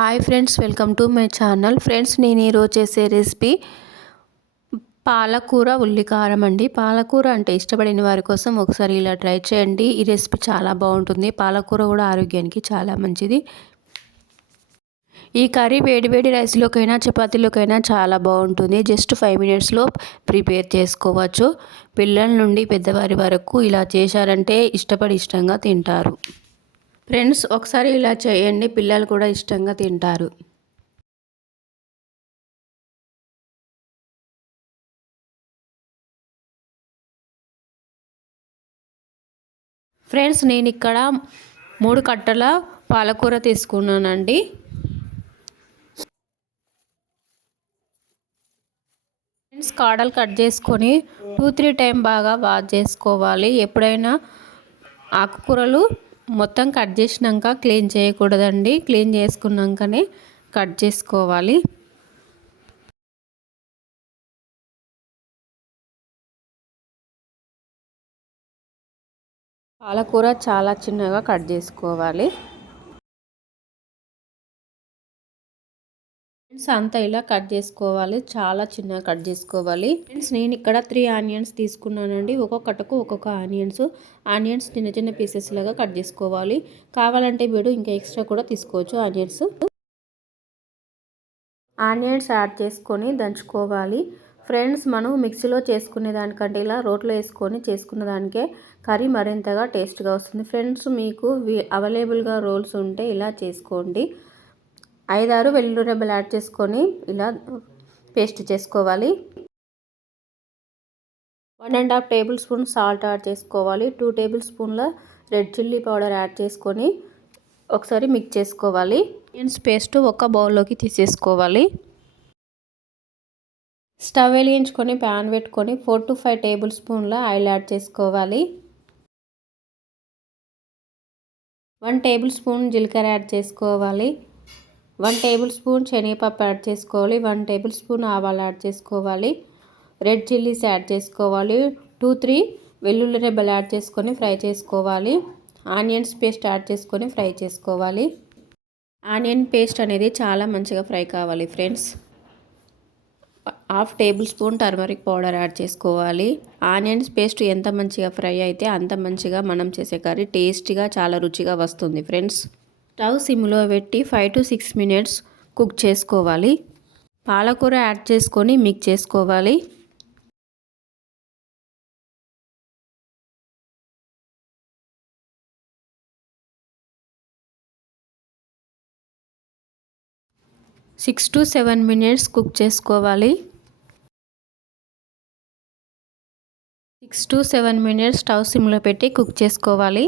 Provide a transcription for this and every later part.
Hi friends, welcome to my channel. Friends, నేను ఈరోజు చేసే రెసిపీ పాలకూర ఉల్లికారం అండి. పాలకూర అంటే ఇష్టపడిన వారి కోసం ఒకసారి ఇలా ట్రై చేయండి. ఈ రెసిపీ చాలా బాగుంటుంది. పాలకూర కూడా ఆరోగ్యానికి చాలా మంచిది. ఈ కర్రీ వేడి వేడి రైస్లోకైనా చపాతీలోకైనా చాలా బాగుంటుంది. జస్ట్ 5 మినిట్స్లో ప్రిపేర్ చేసుకోవచ్చు. పిల్లల నుండి పెద్దవారి వరకు ఇలా చేశారంటే ఇష్టంగా తింటారు. ఫ్రెండ్స్, ఒకసారి ఇలా చేయండి, పిల్లలు కూడా ఇష్టంగా తింటారు. ఫ్రెండ్స్, నేను ఇక్కడ 3 కట్టల పాలకూర తీసుకున్నానండి. ఫ్రెండ్స్, కాడలు కట్ చేసుకొని 2-3 టైం బాగా వాష్ చేసుకోవాలి. ఎప్పుడైనా ఆకుకూరలు మొత్తం కట్ చేసినాక క్లీన్ చేయకూడదండి. క్లీన్ చేసుకున్నాకనే కట్ చేసుకోవాలి. పాలకూర చాలా చిన్నగా కట్ చేసుకోవాలి. ఫ్రెండ్స్, అంతా ఇలా కట్ చేసుకోవాలి. చాలా చిన్నగా కట్ చేసుకోవాలి. ఫ్రెండ్స్, నేను ఇక్కడ 3 ఆనియన్స్ తీసుకున్నానండి. ఒక్కొక్కటకు ఒక్కొక్క ఆనియన్స్ చిన్న చిన్న పీసెస్ లాగా కట్ చేసుకోవాలి. కావాలంటే మీరు ఇంకా ఎక్స్ట్రా కూడా తీసుకోవచ్చు. ఆనియన్స్ యాడ్ చేసుకొని దంచుకోవాలి. ఫ్రెండ్స్, మనం మిక్సీలో చేసుకునే దానికంటే ఇలా రోట్లో వేసుకొని చేసుకున్న దానికే కర్రీ మరింతగా టేస్ట్గా వస్తుంది. ఫ్రెండ్స్, మీకు అవైలబుల్గా రోల్స్ ఉంటే ఇలా చేసుకోండి. 5-6 వెల్లుల్లి రెబ్బలు యాడ్ చేసుకొని ఇలా పేస్ట్ చేసుకోవాలి. 1.5 టేబుల్ స్పూన్ సాల్ట్ యాడ్ చేసుకోవాలి. 2 టేబుల్ స్పూన్ల రెడ్ చిల్లీ పౌడర్ యాడ్ చేసుకొని ఒకసారి మిక్స్ చేసుకోవాలి. ఆనియన్స్ పేస్ట్ ఒక బౌల్లోకి తీసేసుకోవాలి. స్టవ్ వెలిగించుకొని ప్యాన్ పెట్టుకొని 4-5 టేబుల్ స్పూన్ల ఆయిల్ యాడ్ చేసుకోవాలి. 1 టేబుల్ స్పూన్ జీలకర్ర యాడ్ చేసుకోవాలి. 1 టేబుల్ స్పూన్ శనగపప్పు యాడ్ చేసుకోవాలి. 1 టేబుల్ స్పూన్ ఆవాలు యాడ్ చేసుకోవాలి. రెడ్ చిల్లీస్ యాడ్ చేసుకోవాలి. 2-3 వెల్లుల్లి రెబ్బలు యాడ్ చేసుకొని ఫ్రై చేసుకోవాలి. ఆనియన్స్ పేస్ట్ యాడ్ చేసుకొని ఫ్రై చేసుకోవాలి. ఆనియన్ పేస్ట్ అనేది చాలా మంచిగా ఫ్రై కావాలి. Friends, 1/2 table spoon turmeric powder add చేసుకోవాలి. ఆనియన్స్ పేస్ట్ ఎంత మంచిగా ఫ్రై అయితే అంత మంచిగా మనం చేసే కర్రీ టేస్టీగా చాలా రుచిగా వస్తుంది. ఫ్రెండ్స్, స్టవ్ సిమ్లో పెట్టి 5-6 మినిట్స్ కుక్ చేసుకోవాలి. పాలకూర యాడ్ చేసుకొని మిక్స్ చేసుకోవాలి. సిక్స్ టు 7 మినిట్స్ కుక్ చేసుకోవాలి. 6-7 మినిట్స్ స్టవ్ సిమ్లో పెట్టి కుక్ చేసుకోవాలి.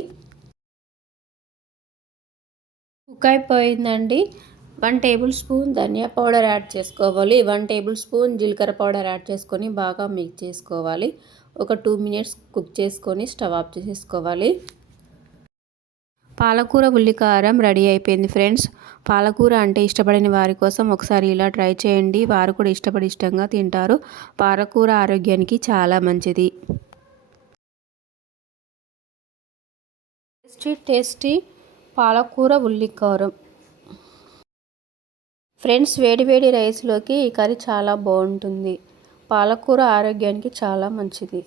కుక్ అయిపోయిందండి. 1 టేబుల్ స్పూన్ ధనియా పౌడర్ యాడ్ చేసుకోవాలి. 1 టేబుల్ స్పూన్ జీలకర్ర పౌడర్ యాడ్ చేసుకొని బాగా మిక్స్ చేసుకోవాలి. ఒక 2 మినిట్స్ కుక్ చేసుకొని స్టవ్ ఆఫ్ చేసుకోవాలి. పాలకూర ఉల్లికారం రెడీ అయిపోయింది. ఫ్రెండ్స్, పాలకూర అంటే ఇష్టపడిన వారి కోసం ఒకసారి ఇలా ట్రై చేయండి. వారు కూడా ఇష్టంగా తింటారు. పాలకూర ఆరోగ్యానికి చాలా మంచిది. టేస్టీ పాలకూర ఉల్లికారం. ఫ్రెండ్స్, వేడి రైస్లోకి ఈ కర్రీ చాలా బాగుంటుంది. పాలకూర ఆరోగ్యానికి చాలా మంచిది.